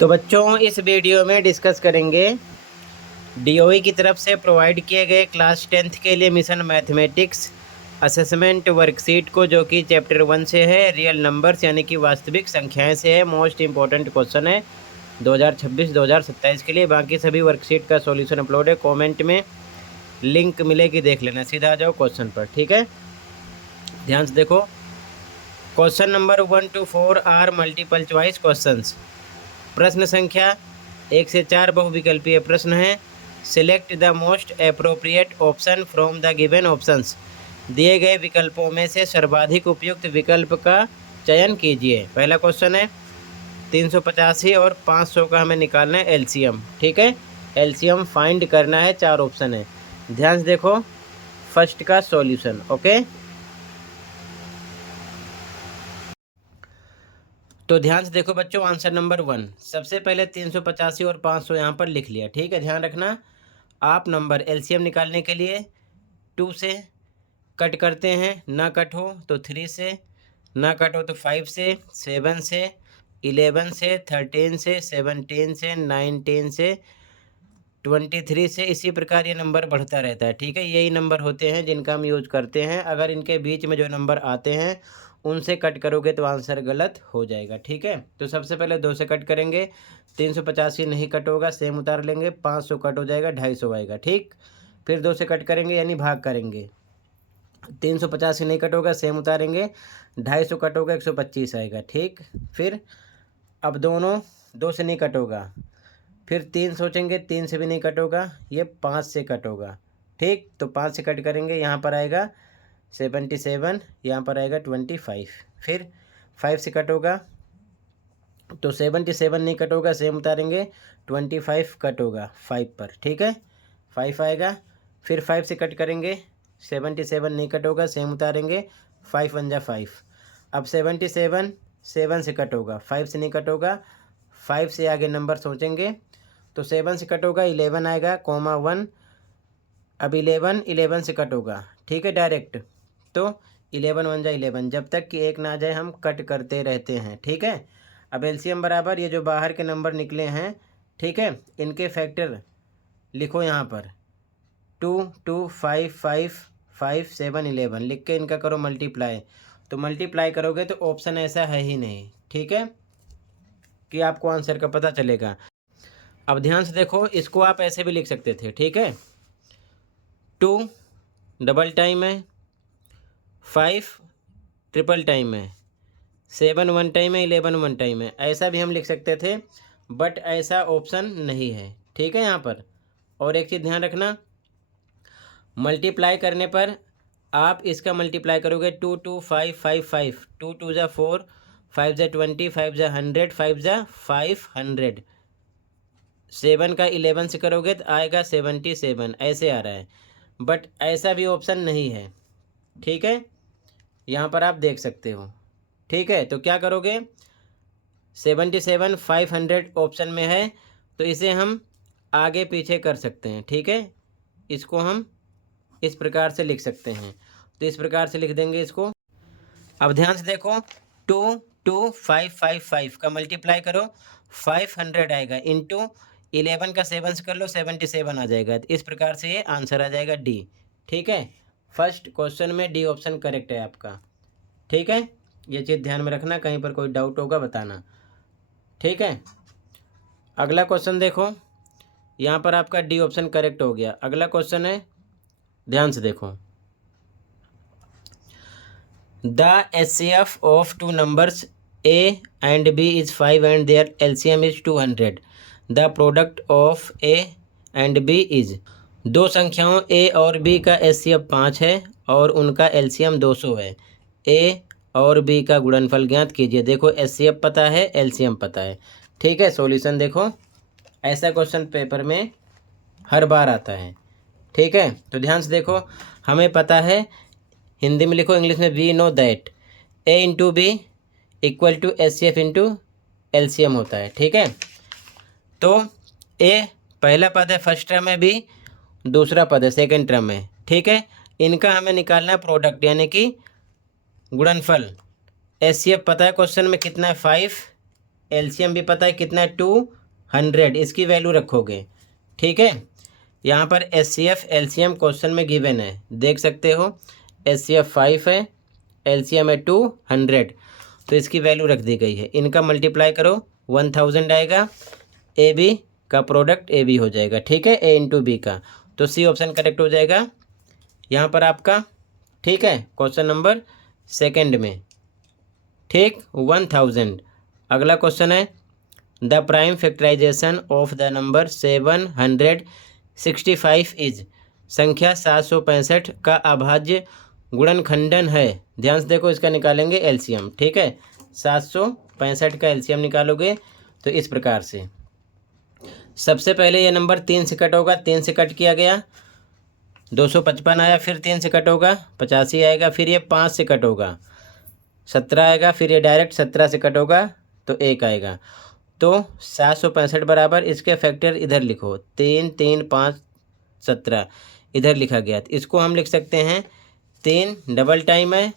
तो बच्चों इस वीडियो में डिस्कस करेंगे डीओई की तरफ से प्रोवाइड किए गए क्लास 10th के लिए मिशन मैथमेटिक्स असेसमेंट वर्कशीट को, जो कि चैप्टर 1 से है, रियल नंबर्स यानी कि वास्तविक संख्याएं से है। मोस्ट इंपॉर्टेंट क्वेश्चन है 2026-2027 के लिए। बाकी सभी वर्कशीट का सॉल्यूशन अपलोड है, कमेंट में लिंक मिलेगी, देख लेना। सीधा आ जाओ क्वेश्चन पर, ठीक है। ध्यान से देखो, question number 1 to 4 are multiple choice questions. प्रश्न संख्या 1 से 4 बहुविकल्पीय प्रश्न है। Select the most appropriate option from the given options. दिए गए विकल्पों में से सर्वाधिक उपयुक्त विकल्प का चयन कीजिए। पहला क्वेश्चन है 385 और 500 का हमें निकालना है एलसीएम, ठीक है। एलसीएम फाइंड करना है, 4 ऑप्शन है। ध्यान से देखो फर्स्ट का सॉल्यूशन, ओके। तो ध्यान से देखो बच्चों, आंसर नंबर 1। सबसे पहले 385 और 500 यहाँ पर लिख लिया, ठीक है। ध्यान रखना, आप नंबर एलसीएम निकालने के लिए 2 से कट करते हैं, ना कट हो तो 3 से, ना कट हो तो 5 से, 7 से, 11 से, 13 से, 17 से, 19 से, 23 से। इसी प्रकार ये नंबर बढ़ता रहता है, ठीक है। यही नंबर होते हैं जिनका हम यूज करते हैं। अगर इनके बीच में जो नंबर आते हैं उनसे कट करोगे तो आंसर गलत हो जाएगा, ठीक है। तो सबसे पहले 2 से कट करेंगे, 385 नहीं कट होगा, सेम उतार लेंगे, 500 कट हो जाएगा, 250 आएगा, ठीक। फिर 2 से कट करेंगे यानी भाग करेंगे, 385 नहीं कट होगा, सेम उतारेंगे, 250 कट होगा, 125 आएगा, ठीक। फिर अब दोनों 2 से नहीं कट होगा, फिर 3 सोचेंगे, 3 से भी नहीं कट होगा, ये 5 से कट होगा, ठीक। तो 5 से कट करेंगे, यहाँ पर आएगा 77, यहाँ पर आएगा 25। फिर 5 से कट होगा तो 77 नहीं कट होगा, सेम उतारेंगे, 25 कट होगा 5 पर, ठीक है, 5 आएगा। फिर 5 से कट करेंगे, 77 नहीं कट होगा, सेम उतारेंगे, 5 1 जा 5। अब 77 7 से कट होगा, 5 से नहीं कट होगा, 5 से आगे नंबर सोचेंगे तो 7 से कट होगा, 11 आएगा, कोमा 1। अब 11 से कट होगा, ठीक है, डायरेक्ट। तो 11 1 जा 11, जब तक कि एक ना आ जाए हम कट करते रहते हैं, ठीक है। अब एलसीएम बराबर ये जो बाहर के नंबर निकले हैं, ठीक है, इनके फैक्टर लिखो यहाँ पर, 2 2 5 5 5 7 11 लिख के इनका करो मल्टीप्लाई। तो मल्टीप्लाई करोगे तो ऑप्शन ऐसा है ही नहीं, ठीक है, कि आपको आंसर का पता चलेगा। अब ध्यान से देखो, इसको आप ऐसे भी लिख सकते थे, ठीक है। 2 डबल टाइम है, 5 ट्रिपल टाइम है, 7 1 टाइम है, 11 1 टाइम है, ऐसा भी हम लिख सकते थे, बट ऐसा ऑप्शन नहीं है, ठीक है यहाँ पर। और एक चीज़ ध्यान रखना, मल्टीप्लाई करने पर आप इसका मल्टीप्लाई करोगे 2 2 5 5 5, 2 2 जा 4, 5 जा 20, 5 जा 100, 5 जा 500। 7 का 11 से करोगे तो आएगा 77, ऐसे आ रहा है, बट ऐसा भी ऑप्शन नहीं है, ठीक है। यहाँ पर आप देख सकते हो, ठीक है। तो क्या करोगे, 77 500 ऑप्शन में है, तो इसे हम आगे पीछे कर सकते हैं, ठीक है। इसको हम इस प्रकार से लिख सकते हैं, तो इस प्रकार से लिख देंगे इसको। अब ध्यान से देखो, 2 2 5 5 5 का मल्टीप्लाई करो, 500 आएगा, इंटू 11 का 7 से कर लो, 77 आ जाएगा। तो इस प्रकार से ये आंसर आ जाएगा डी, ठीक है। फर्स्ट क्वेश्चन में डी ऑप्शन करेक्ट है आपका, ठीक है। ये चीज़ ध्यान में रखना, कहीं पर कोई डाउट होगा बताना, ठीक है। अगला क्वेश्चन देखो, यहाँ पर आपका डी ऑप्शन करेक्ट हो गया। अगला क्वेश्चन है, ध्यान से देखो, the HCF of two numbers A and B is 5 and their LCM is 200। The product of A and B is. दो संख्याओं ए और बी का एचसीएफ 5 है और उनका एलसीएम 200 है। ए और बी का गुणनफल ज्ञात कीजिए। देखो एचसीएफ पता है, एलसीएम पता है, ठीक है। सॉल्यूशन देखो, ऐसा क्वेश्चन पेपर में हर बार आता है, ठीक है। तो ध्यान से देखो, हमें पता है, हिंदी में लिखो, इंग्लिश में, we know that A into B equal to H C F into LCM होता है, ठीक है। तो ए पहला पद है फर्स्ट टर्म में, बी दूसरा पद है सेकेंड टर्म में, ठीक है। इनका हमें निकालना है प्रोडक्ट यानी कि गुणनफल। एच सी एफ पता है क्वेश्चन में कितना है, 5, एलसीएम भी पता है कितना है 200, इसकी वैल्यू रखोगे। ठीक है, यहाँ पर एचसीएफ एलसीएम क्वेश्चन में गिवन है, देख सकते हो। एचसीएफ 5 है, एलसीएम है 200, तो इसकी वैल्यू रख दी गई है। इनका मल्टीप्लाई करो 1000 आएगा, ए बी का प्रोडक्ट ए बी हो जाएगा। ठीक है, ए इंटू बी का, तो सी ऑप्शन करेक्ट हो जाएगा यहाँ पर आपका। ठीक है, क्वेश्चन नंबर सेकंड में। ठीक, 1000। अगला क्वेश्चन है the prime factorization of the number 765 is. संख्या 765 का अभाज्य गुणनखंडन है। ध्यान से देखो, इसका निकालेंगे एलसीएम। ठीक है, 765 का एलसीएम निकालोगे तो इस प्रकार से। सबसे पहले ये नंबर 3 से कट होगा, 3 से कट किया गया 255 आया, फिर 3 से कट होगा 85 आएगा, फिर ये 5 से कट होगा 17 आएगा, फिर ये डायरेक्ट 17 से कट होगा तो 1 आएगा। तो 765 बराबर, इसके फैक्टर इधर लिखो, 3 3 5 17 इधर लिखा गया। तो इसको हम लिख सकते हैं 3 डबल टाइम है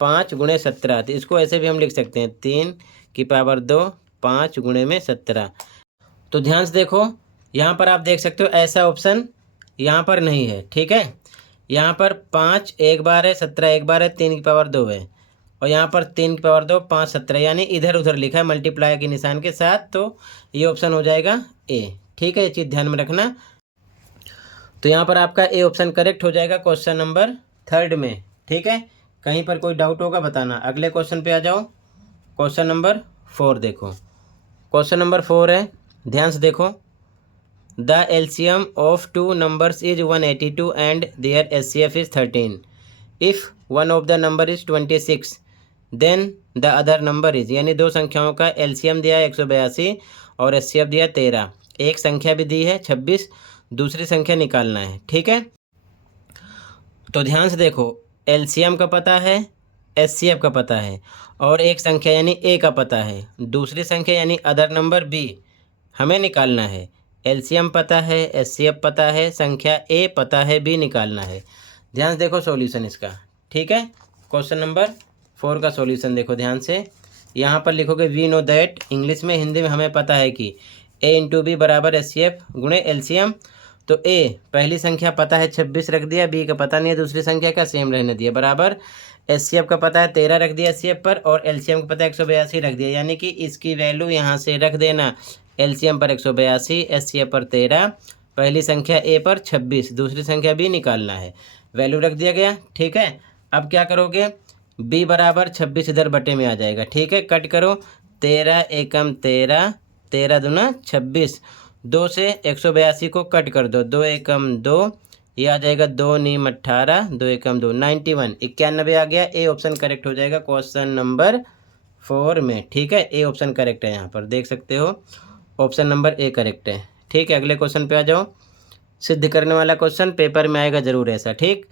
5 गुणे 17, तो इसको ऐसे भी हम लिख सकते हैं 3 की पावर 2 5 गुणे में 17। तो ध्यान से देखो, यहाँ पर आप देख सकते हो ऐसा ऑप्शन यहाँ पर नहीं है। ठीक है, यहाँ पर 5 एक बार है, 17 एक बार है, 3 की पावर 2 है, और यहाँ पर 3 की पावर 2 5 17, यानी इधर उधर लिखा है मल्टीप्लाई के निशान के साथ, तो ये ऑप्शन हो जाएगा ए। ठीक है, ये चीज़ ध्यान में रखना। तो यहाँ पर आपका ए ऑप्शन करेक्ट हो जाएगा क्वेश्चन नंबर थर्ड में। ठीक है, कहीं पर कोई डाउट होगा बताना। अगले क्वेश्चन पे आ जाओ, क्वेश्चन नंबर 4 देखो। क्वेश्चन नंबर 4 है, ध्यान से देखो। The LCM of two numbers is 182 and their HCF is 13। If one of the number is 26 then the other number is. यानी दो संख्याओं का एलसीएम दिया है 182 और एचसीएफ दिया 13। एक संख्या भी दी है 26, दूसरी संख्या निकालना है। ठीक है, तो ध्यान से देखो, एलसीएम का पता है, एचसीएफ का पता है, और एक संख्या यानी ए का पता है, दूसरी संख्या यानी अदर नंबर बी हमें निकालना है। एलसीएम पता है, एचसीएफ पता है, संख्या ए पता है, बी निकालना है। ध्यान से देखो सॉल्यूशन इसका। ठीक है, क्वेश्चन नंबर 4 का सॉल्यूशन देखो ध्यान से। यहाँ पर लिखोगे वी नो दैट, इंग्लिश में, हिंदी में हमें पता है कि ए इंटू बी बराबर एचसीएफ गुणे एलसीएम। तो ए पहली संख्या पता है 26 रख दिया, बी का पता नहीं है, दूसरी संख्या का सेम रहने दिया, बराबर एचसीएफ का पता है 13 रख दिया एचसीएफ पर, और एलसीएम का पता है 182 रख दिया। यानी कि इसकी वैल्यू यहाँ से रख देना, एलसीएम पर 182, एचसीएफ पर 13, पहली संख्या ए पर 26, दूसरी संख्या बी निकालना है, वैल्यू रख दिया गया। ठीक है, अब क्या करोगे, बी बराबर 26 इधर बटे में आ जाएगा। ठीक है, कट करो, 13 एकम 13, 13 दूना 26, 2 से 182 को कट कर दो, 2 एकम 2, ये आ जाएगा 2 नीम 18, 2 एकम 2 91, 91 आ गया। ए ऑप्शन करेक्ट हो जाएगा क्वेश्चन नंबर 4 में। ठीक है, ए ऑप्शन करेक्ट है, यहाँ पर देख सकते हो ऑप्शन नंबर ए करेक्ट है। ठीक है, अगले क्वेश्चन पे आ जाओ। सिद्ध करने वाला क्वेश्चन पेपर में आएगा जरूर ऐसा। ठीक,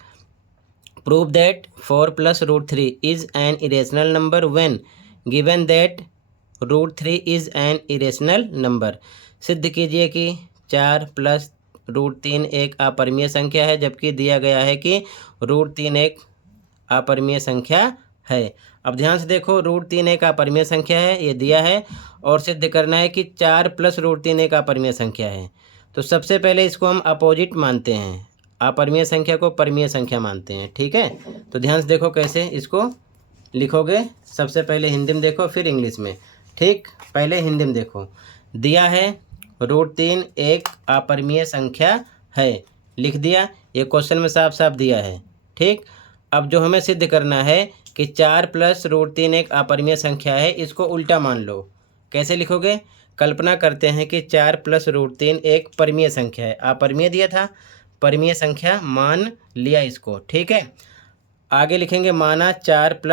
prove that 4 + √3 is an irrational number when given that √3 is an irrational number. सिद्ध कीजिए कि 4 + √3 एक अपरिमेय संख्या है, जबकि दिया गया है कि √3 एक अपरिमेय संख्या है। अब ध्यान से देखो, √3 एक अपरिमेय संख्या है, ये दिया है, और सिद्ध करना है कि 4 + √3 एक अपरिमेय संख्या है। तो सबसे पहले इसको हम अपोजिट मानते हैं, अपरिमेय संख्या को परिमेय संख्या मानते हैं। ठीक है, तो ध्यान से देखो कैसे इसको लिखोगे। सबसे पहले हिंदी में देखो, फिर इंग्लिश में। ठीक, पहले हिंदी में देखो, दिया है √3 एक अपरिमेय संख्या है, लिख दिया, ये क्वेश्चन में साफ साफ दिया है। ठीक, अब जो हमें सिद्ध करना है कि 4 + √3 एक अपरिमेय संख्या है, इसको उल्टा मान लो। कैसे लिखोगे, कल्पना करते हैं कि 4 + √3 एक परिमेय संख्या है, अपरिमेय दिया था, परिमेय संख्या मान लिया इसको। ठीक है, आगे लिखेंगे माना 4 +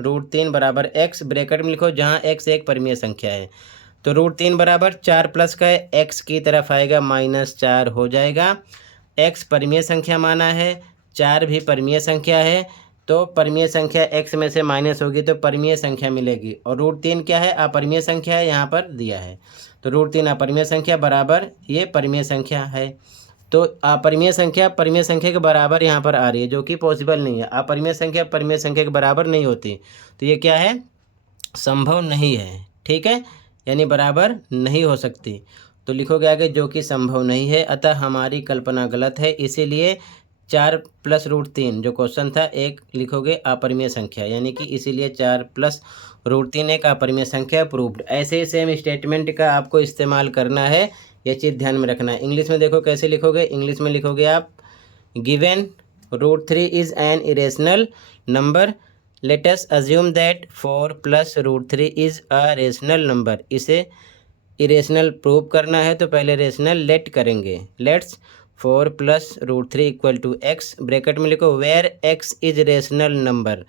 √3 बराबर x, ब्रैकेट में लिखो जहाँ x एक परिमेय संख्या है। तो √3 बराबर 4 प्लस का है, x की तरफ आएगा -4 हो जाएगा। x परिमेय संख्या माना है, 4 भी परिमेय संख्या है, तो परिमेय संख्या x में से माइनस होगी तो परिमेय संख्या मिलेगी। और √3 क्या है, अपरिमेय संख्या है, यहाँ पर दिया है, तो √3 अपरिमेय संख्या बराबर ये परिमेय संख्या है। तो अपरिमेय संख्या परिमेय संख्या के बराबर यहाँ पर आ रही है, जो कि पॉसिबल नहीं है। अपरिमेय संख्या परिमेय संख्या के बराबर नहीं होती, तो ये क्या है, संभव नहीं है। ठीक है, यानी बराबर नहीं हो सकती। तो लिखोगे आगे जो कि संभव नहीं है, अतः हमारी कल्पना गलत है, इसीलिए 4 + √3 जो क्वेश्चन था एक लिखोगे अपरिमेय संख्या, यानी कि इसीलिए 4 + √3 एक अपरिमेय संख्या प्रूव्ड। ऐसे ही सेम स्टेटमेंट का आपको इस्तेमाल करना है, ये चीज़ ध्यान में रखना है। इंग्लिश में देखो कैसे लिखोगे, इंग्लिश में लिखोगे आप given √3 is an irrational number, let us assume that 4 + √3 is a rational number. इसे इरेशनल प्रूव करना है तो पहले रेशनल लेट करेंगे। लेट्स 4 + √3 = x, ब्रैकेट में लिखो where x is rational number.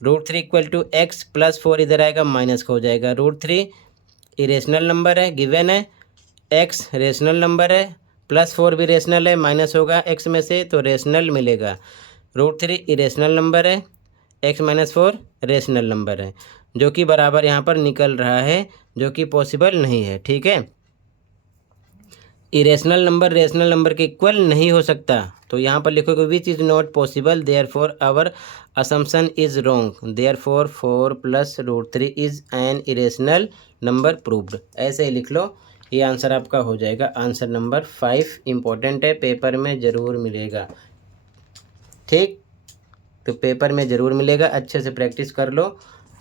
√3 = x + 4 इधर आएगा माइनस का हो जाएगा। √3 इरेशनल नंबर है, गिवन है, x रेशनल नंबर है, +4 भी रेशनल है, माइनस होगा x में से तो रेशनल मिलेगा। √3 इरेशनल नंबर है, x - 4 रेशनल नंबर है, जो कि बराबर यहाँ पर निकल रहा है, जो कि पॉसिबल नहीं है। ठीक है, इरेशनल नंबर रेशनल नंबर के इक्वल नहीं हो सकता, तो यहाँ पर लिखोगे which is not possible, therefore our assumption is wrong, therefore 4 + √3 is an irrational number proved. ऐसे ही लिख लो, ये आंसर आपका हो जाएगा। आंसर नंबर 5 इम्पोर्टेंट है, पेपर में ज़रूर मिलेगा। ठीक, तो पेपर में ज़रूर मिलेगा, अच्छे से प्रैक्टिस कर लो।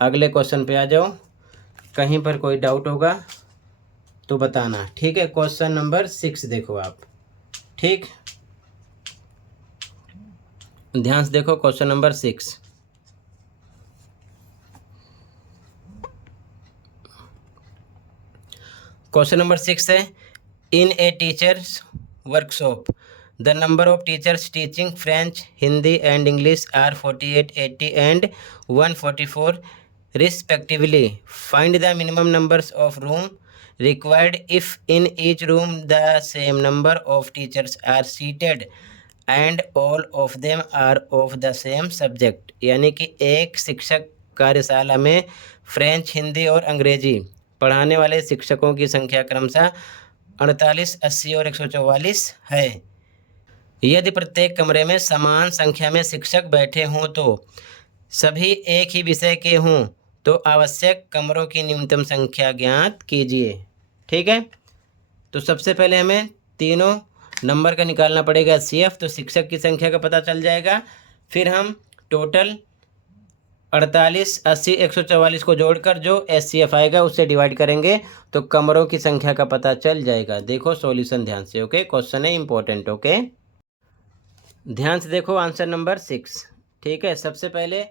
अगले क्वेश्चन पे आ जाओ, कहीं पर कोई डाउट होगा तो बताना। ठीक है, क्वेश्चन नंबर 6 देखो आप। ठीक, ध्यान से देखो क्वेश्चन नंबर 6। क्वेश्चन नंबर 6 है, in a teachers workshop the number of teachers teaching French, Hindi and English are 48, 80 एंड 144 respectively. Find the minimum numbers of room required if in each room the same number of teachers are seated and all of them are of the same subject। यानी कि एक शिक्षक कार्यशाला में French, Hindi और अंग्रेजी पढ़ाने वाले शिक्षकों की संख्या क्रमशः 48, 80 और 144 है। यदि प्रत्येक कमरे में समान संख्या में शिक्षक बैठे हों तो सभी एक ही विषय के हों तो आवश्यक कमरों की न्यूनतम संख्या ज्ञात कीजिए। ठीक है, तो सबसे पहले हमें तीनों नंबर का निकालना पड़ेगा CF, तो शिक्षक की संख्या का पता चल जाएगा। फिर हम टोटल 48, 80, 144 को जोड़कर जो SCF आएगा उससे डिवाइड करेंगे तो कमरों की संख्या का पता चल जाएगा। देखो सॉल्यूशन ध्यान से, ओके, क्वेश्चन है इंपॉर्टेंट। ओके, ध्यान से देखो आंसर नंबर 6। ठीक है, सबसे पहले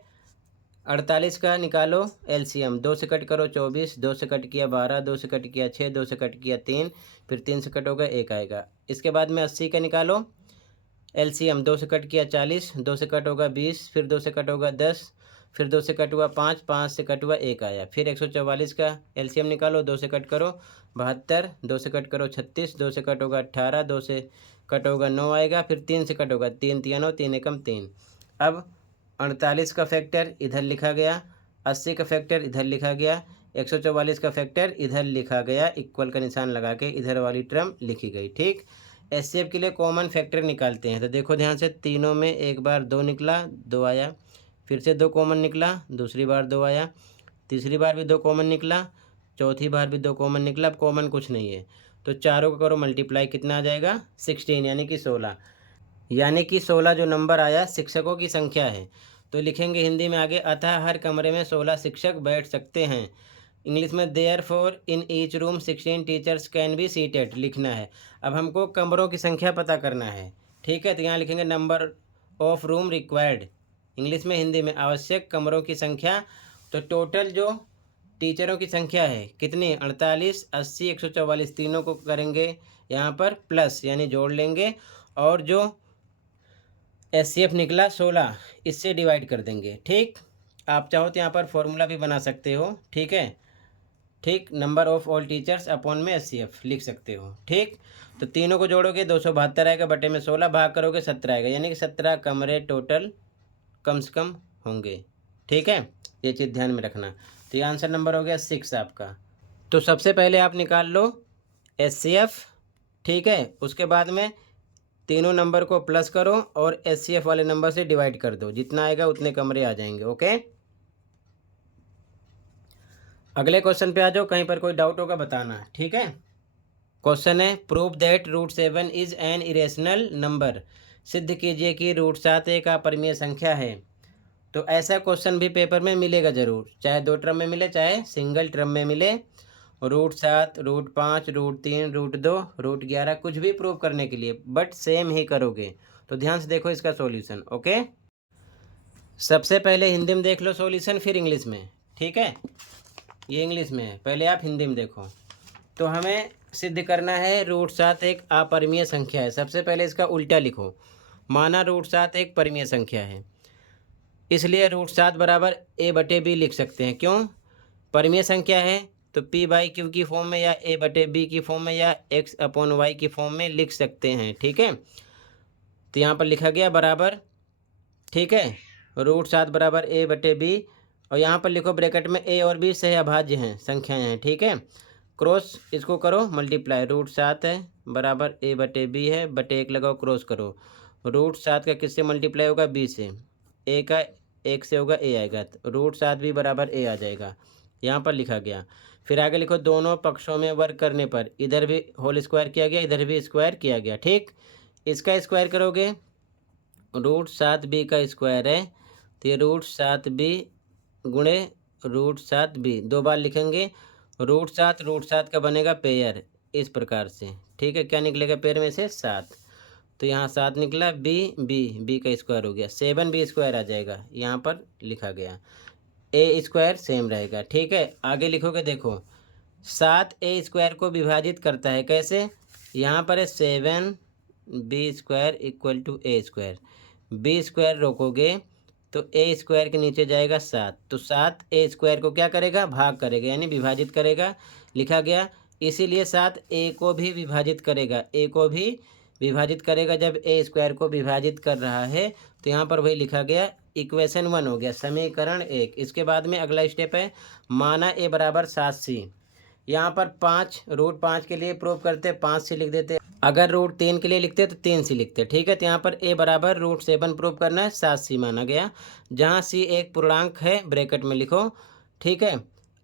48 का निकालो LCM, 2 से कट करो 24, 2 से कट किया 12, 2 से कट किया 6, 2 से कट किया 3, फिर 3 से कट होगा 1 आएगा। इसके बाद में 80 का निकालो LCM, 2 से कट किया 40, 2 से कट होगा 20, फिर 2 से कट होगा 10, फिर 2 से कट हुआ 5, 5 से कट हुआ 1 आया। फिर 144 का LCM निकालो, 2 से कट करो 72, 2 से कट करो 36, 2 से कट होगा 18, 2 से कट होगा 9 आएगा, फिर 3 से कट होगा 3, 3 9, 3 एकम 3। अब 48 का फैक्टर इधर लिखा गया, 80 का फैक्टर इधर लिखा गया, 144 का फैक्टर इधर लिखा गया, इक्वल का निशान लगा के इधर वाली टर्म लिखी गई। ठीक, SCF के लिए कॉमन फैक्टर निकालते हैं, तो देखो ध्यान से, तीनों में एक बार 2 निकला, 2 आया, फिर से 2 कॉमन निकला, दूसरी बार 2 आया, तीसरी बार भी 2 कॉमन निकला, चौथी बार भी 2 कॉमन निकला। अब कॉमन कुछ नहीं है तो चारों को करो मल्टीप्लाई, कितना आ जाएगा 16, यानी कि 16। यानी कि 16 जो नंबर आया शिक्षकों की संख्या है। तो लिखेंगे हिंदी में आगे, अतः हर कमरे में 16 शिक्षक बैठ सकते हैं। इंग्लिश में therefore in each room 16 teachers can be seated लिखना है। अब हमको कमरों की संख्या पता करना है। ठीक है, तो यहाँ लिखेंगे number of room required, English में हिंदी में आवश्यक कमरों की संख्या। तो टोटल जो टीचरों की संख्या है कितनी, 48, 80, 144, तीनों को करेंगे यहाँ पर प्लस, यानी जोड़ लेंगे, और जो SCF निकला 16, इससे डिवाइड कर देंगे। ठीक, आप चाहो तो यहाँ पर फॉर्मूला भी बना सकते हो। ठीक है, ठीक, number of all teachers upon में SCF लिख सकते हो। ठीक, तो तीनों को जोड़ोगे 272 आएगा, बटे में 16 भाग करोगे 17 आएगा, यानी कि 17 कमरे टोटल कम से कम होंगे। ठीक है, ये चीज़ ध्यान में रखना। तो ये आंसर नंबर हो गया 6 आपका। तो सबसे पहले आप निकाल लो SCF। ठीक है, उसके बाद में तीनों नंबर को प्लस करो और SCF वाले नंबर से डिवाइड कर दो, जितना आएगा उतने कमरे आ जाएंगे। ओके, अगले क्वेश्चन पे आ जाओ, कहीं पर कोई डाउट होगा बताना, ठीक है। क्वेश्चन है prove that √7 is an irrational number. सिद्ध कीजिए कि √7 एक अपरिमेय संख्या है। तो ऐसा क्वेश्चन भी पेपर में मिलेगा जरूर, चाहे 2 टर्म में मिले चाहे सिंगल टर्म में मिले। √7, √5, √3, √2, √11 कुछ भी प्रूव करने के लिए, बट सेम ही करोगे। तो ध्यान से देखो इसका सॉल्यूशन, ओके। सबसे पहले हिंदी में देख लो सॉल्यूशन, फिर इंग्लिश में, ठीक है। ये इंग्लिश में है, पहले आप हिंदी में देखो। तो हमें सिद्ध करना है √7 एक अपरिमेय संख्या है। सबसे पहले इसका उल्टा लिखो, माना √7 एक परिमेय संख्या है, इसलिए √7 बराबर a/b लिख सकते हैं। क्यों? परिमेय संख्या है तो p/q की फॉर्म में या a/b की फॉर्म में या x/y की फॉर्म में लिख सकते हैं, ठीक है। तो यहाँ पर लिखा गया बराबर, ठीक है, √7 बराबर a/b। और यहाँ पर लिखो ब्रैकेट में a और b सहअभाज्य हैं, संख्याएं हैं, ठीक है। क्रॉस इसको करो मल्टीप्लाई, √7 है बराबर a/b है, बटे 1 लगाओ, क्रॉस करो। √7 का किससे मल्टीप्लाई होगा? b से। a का 1 से होगा, a आएगा, तो √7 भी बराबर a आ जाएगा, यहाँ पर लिखा गया। फिर आगे लिखो दोनों पक्षों में वर्ग करने पर इधर भी होल स्क्वायर किया गया, इधर भी स्क्वायर किया गया, ठीक। इसका स्क्वायर करोगे, √7b का स्क्वायर है, तो ये √7b गुणे √7b 2 बार लिखेंगे। √7 का बनेगा पेयर इस प्रकार से, ठीक है। क्या निकलेगा पेयर में से? 7। तो यहाँ 7 निकला, b का स्क्वायर हो गया, 7b² आ जाएगा, यहाँ पर लिखा गया। a² सेम रहेगा, ठीक है। आगे लिखोगे, देखो 7a² को विभाजित करता है, कैसे? यहाँ पर है 7b² = a², b² रोकोगे तो a² के नीचे जाएगा 7, तो 7a² को क्या करेगा? भाग करेगा, यानी विभाजित करेगा, लिखा गया। इसीलिए 7a को भी विभाजित करेगा, a को भी विभाजित करेगा जब a² को विभाजित कर रहा है। तो यहाँ पर वही लिखा गया, इक्वेशन 1 हो गया, समीकरण 1। इसके बाद में अगला स्टेप है, माना a बराबर 7c। यहाँ पर 5 √5 के लिए प्रूव करते 5c लिख देते, अगर √3 के लिए लिखते तो 3c लिखते, ठीक है। तो यहाँ पर a बराबर √7 प्रूव करना है, 7c माना गया, जहाँ c एक पूर्णांक है, ब्रैकेट में लिखो, ठीक है।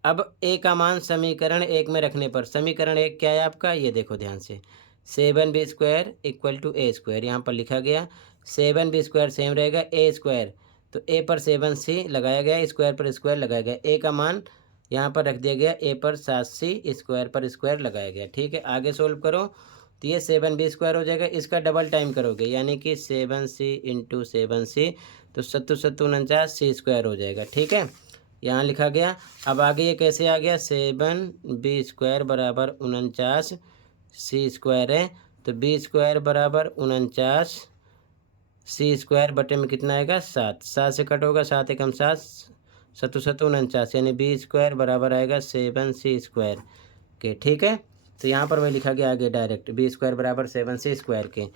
अब a का मान समीकरण 1 में रखने पर, समीकरण 1 क्या है आपका? ये देखो ध्यान से, 7b² = a², यहाँ पर लिखा गया। 7b² सेम रहेगा, a², तो a पर 7c लगाया गया, स्क्वायर पर स्क्वायर लगाया गया, a का मान यहाँ पर रख दिया गया, a पर 7c स्क्वायर पर स्क्वायर लगाया गया, ठीक है। आगे सोल्व करो तो ये 7b² हो जाएगा, इसका डबल टाइम करोगे यानी कि 7c × 7c, तो 7 7 49 c² हो जाएगा, ठीक है। यहाँ लिखा गया। अब आगे ये कैसे आ गया? 7b² बराबर 49 c² है, तो b² बराबर 49, c² बटे में कितना आएगा? 7, 7 से कट होगा, 7 एकम 7, 7 7 49, यानी b² बराबर आएगा 7c² के, ठीक है। तो यहाँ पर वही लिखा गया आगे डायरेक्ट, b² बराबर 7c² के।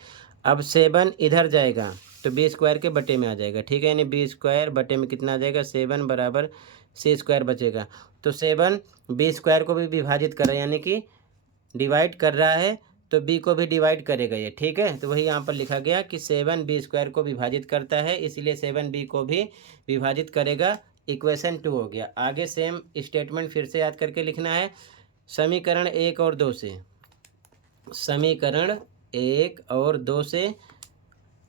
अब 7 इधर जाएगा तो b² के बटे में आ जाएगा, ठीक है, यानी b² बटे में कितना आ जाएगा? 7 बराबर c² बचेगा। तो 7 b² को भी विभाजित कर रहा है, यानी कि डिवाइड कर रहा है, तो b को भी डिवाइड करेगा ये, ठीक है। तो वही यहाँ पर लिखा गया कि 7 b² को विभाजित करता है, इसलिए 7b को भी विभाजित करेगा, इक्वेशन 2 हो गया। आगे सेम स्टेटमेंट फिर से याद करके लिखना है, समीकरण 1 और 2 से, समीकरण 1 और 2 से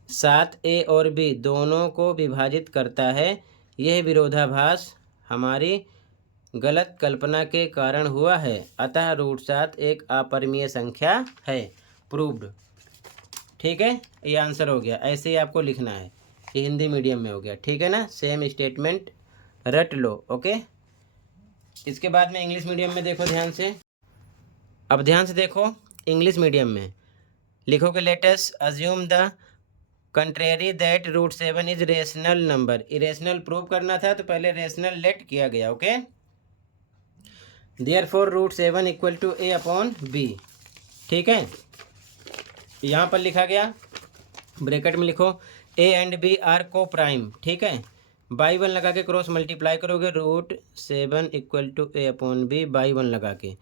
7a और b दोनों को विभाजित करता है। यह विरोधाभास हमारी गलत कल्पना के कारण हुआ है, अतः √7 एक अपरिमेय संख्या है, प्रूव्ड, ठीक है। ये आंसर हो गया, ऐसे ही आपको लिखना है, ये हिंदी मीडियम में हो गया, ठीक है ना। सेम स्टेटमेंट रट लो, ओके। इसके बाद में इंग्लिश मीडियम में देखो ध्यान से। अब ध्यान से देखो, इंग्लिश मीडियम में लिखोगे, late us assume the contrary that √7 is rational number. Irrational prove करना था तो पहले रेशनल लेट किया गया, ओके। देयरफॉर √7 = a/b, ठीक है। यहाँ पर लिखा गया, ब्रैकेट में लिखो a एंड b आर को प्राइम, ठीक है। बाई 1 लगा के क्रॉस मल्टीप्लाई करोगे, √7 = a/b बाई 1 लगा के,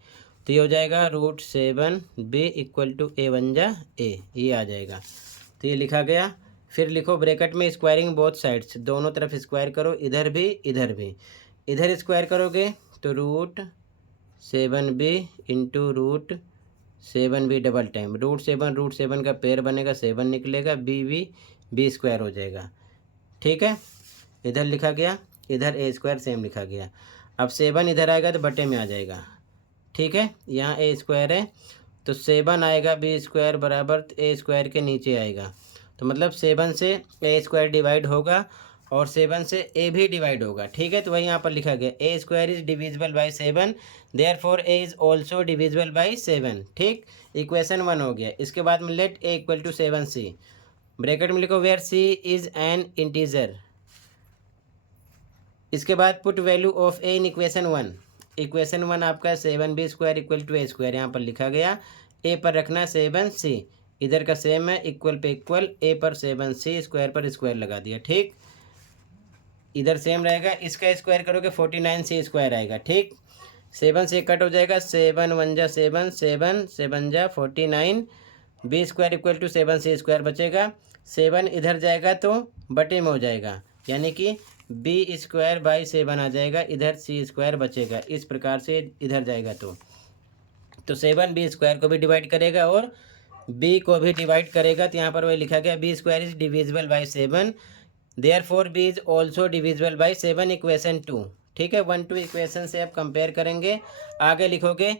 तो ये हो जाएगा √7b = a1 जा a, ये आ जाएगा, तो ये लिखा गया। फिर लिखो ब्रैकेट में स्क्वायरिंग बोथ साइड्स, दोनों तरफ स्क्वायर करो, इधर भी इधर भी। इधर स्क्वायर करोगे तो √7b into √7b double time √7 का पेयर बनेगा 7 निकलेगा, b स्क्वायर हो जाएगा। ठीक है, इधर लिखा गया, इधर a स्क्वायर सेम लिखा गया। अब 7 इधर आएगा तो बटे में आ जाएगा। ठीक है, यहाँ a स्क्वायर है तो 7 आएगा b स्क्वायर बराबर a स्क्वायर के नीचे आएगा, तो मतलब 7 से a स्क्वायर डिवाइड होगा और 7 से a भी डिवाइड होगा। ठीक है, तो वही यहाँ पर लिखा गया a square is divisible by 7, therefore a is also divisible by 7। ठीक, इक्वेशन 1 हो गया। इसके बाद में let a equal to 7c, bracket में लिखो where c is an integer. इसके बाद put value of a in equation 1। Equation 1 आपका 7b square equal to a square, यहाँ पर लिखा गया। a पर रखना 7c, इधर का सेम है, इक्वल पे इक्वल, a पर 7c, स्क्वायर पर स्क्वायर लगा दिया। ठीक, इधर सेम रहेगा, इसका स्क्वायर करोगे 49c स्क्वायर आएगा। ठीक, 7 से कट हो जाएगा, 7 1 जा 7, 7 7 जा 49, b square equal to 7c square बचेगा। 7 इधर जाएगा तो बटे में हो जाएगा, यानी कि b स्क्वायर बाई 7 आ जाएगा, इधर c स्क्वायर बचेगा। इस प्रकार से इधर जाएगा तो 7 b स्क्वायर को भी डिवाइड करेगा और b को भी डिवाइड करेगा, तो यहाँ पर वही लिखा गया b square is divisible by 7, therefore b is also divisible by 7, equation 2। ठीक है, 1 2 इक्वेशन से आप कंपेयर करेंगे। आगे लिखोगे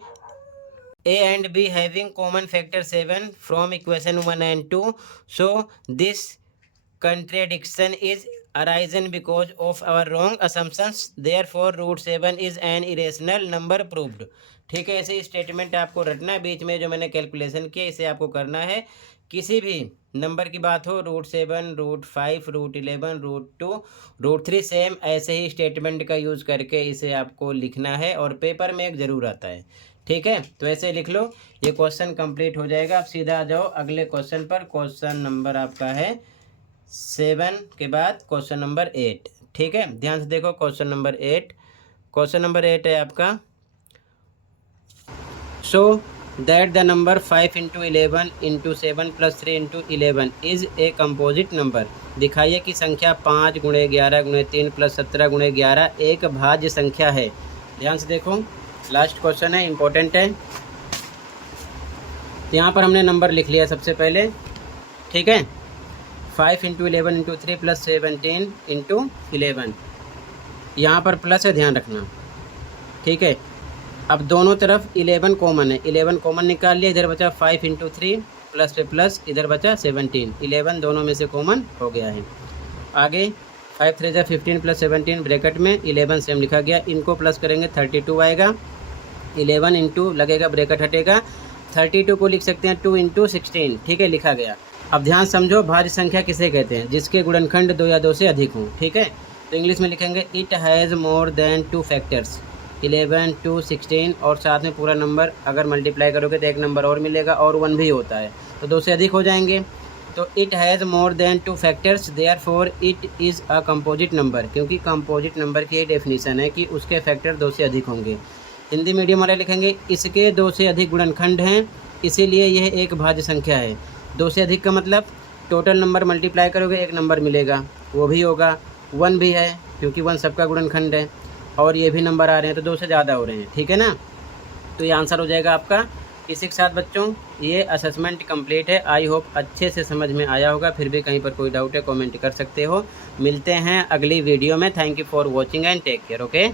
a and b having common factor 7 from equation 1 and 2, so this contradiction is arisen because of our wrong assumptions, therefore √7 is an irrational number proved। ठीक है, ऐसे स्टेटमेंट आपको रटना है, बीच में जो मैंने कैलकुलेशन किया इसे आपको करना है। किसी भी नंबर की बात हो, √7 √5 √11 √2 √3 सेम ऐसे ही स्टेटमेंट का यूज़ करके इसे आपको लिखना है और पेपर में एक ज़रूर आता है। ठीक है, तो ऐसे लिख लो, ये क्वेश्चन कंप्लीट हो जाएगा। आप सीधा आ जाओ अगले क्वेश्चन पर। क्वेश्चन नंबर आपका है 7 के बाद क्वेश्चन नंबर 8। ठीक है, ध्यान से देखो क्वेश्चन नंबर 8। क्वेश्चन नंबर 8 है आपका, show that the number 5 into 11 into 7 plus 3 into 11 is a composite number. दिखाइए कि संख्या 5 गुणे 11 गुणे 3 प्लस 17 गुणे 11 एक भाज्य संख्या है। ध्यान से देखो, लास्ट क्वेश्चन है, इंपॉर्टेंट है। तो यहाँ पर हमने नंबर लिख लिया सबसे पहले। ठीक है, 5 इंटू 11 इंटू 3 प्लस 17 इंटू 11, यहाँ पर प्लस है, ध्यान रखना। ठीक है, अब दोनों तरफ 11 कॉमन है, 11 कॉमन निकाल लिया, इधर बचा 5 इंटू 3 प्लस पे प्लस, इधर बचा 17, 11 दोनों में से कॉमन हो गया है। आगे 5 3 जा 15 प्लस 17 ब्रैकेट में 11 सेम लिखा गया, इनको प्लस करेंगे 32 आएगा, 11 इंटू लगेगा ब्रैकेट हटेगा, 32 को लिख सकते हैं 2 इंटू 16। ठीक है, लिखा गया। अब ध्यान समझो, भाज्य संख्या किसे कहते हैं? जिसके गुणनखंड 2 या 2 से अधिक हों। ठीक है, तो इंग्लिश में लिखेंगे it has more than 2 factors, 11 2 16 और साथ में पूरा नंबर अगर मल्टीप्लाई करोगे तो एक नंबर और मिलेगा और 1 भी होता है, तो 2 से अधिक हो जाएंगे। तो it has more than 2 factors, therefore it is a composite number, क्योंकि कंपोजिट नंबर की डेफिनेशन है कि उसके फैक्टर 2 से अधिक होंगे। हिंदी मीडियम वाले लिखेंगे इसके 2 से अधिक गुणनखंड हैं, इसीलिए यह एक भाज्य संख्या है। 2 से अधिक का मतलब टोटल नंबर मल्टीप्लाई करोगे एक नंबर मिलेगा, वो भी होगा, 1 भी है क्योंकि 1 सबका गुणनखंड है, और ये भी नंबर आ रहे हैं तो 2 से ज़्यादा हो रहे हैं। ठीक है ना, तो ये आंसर हो जाएगा आपका। इसी के साथ बच्चों ये असेसमेंट कंप्लीट है। आई होप अच्छे से समझ में आया होगा। फिर भी कहीं पर कोई डाउट है कमेंट कर सकते हो। मिलते हैं अगली वीडियो में। Thank you for watching and take care. Okay.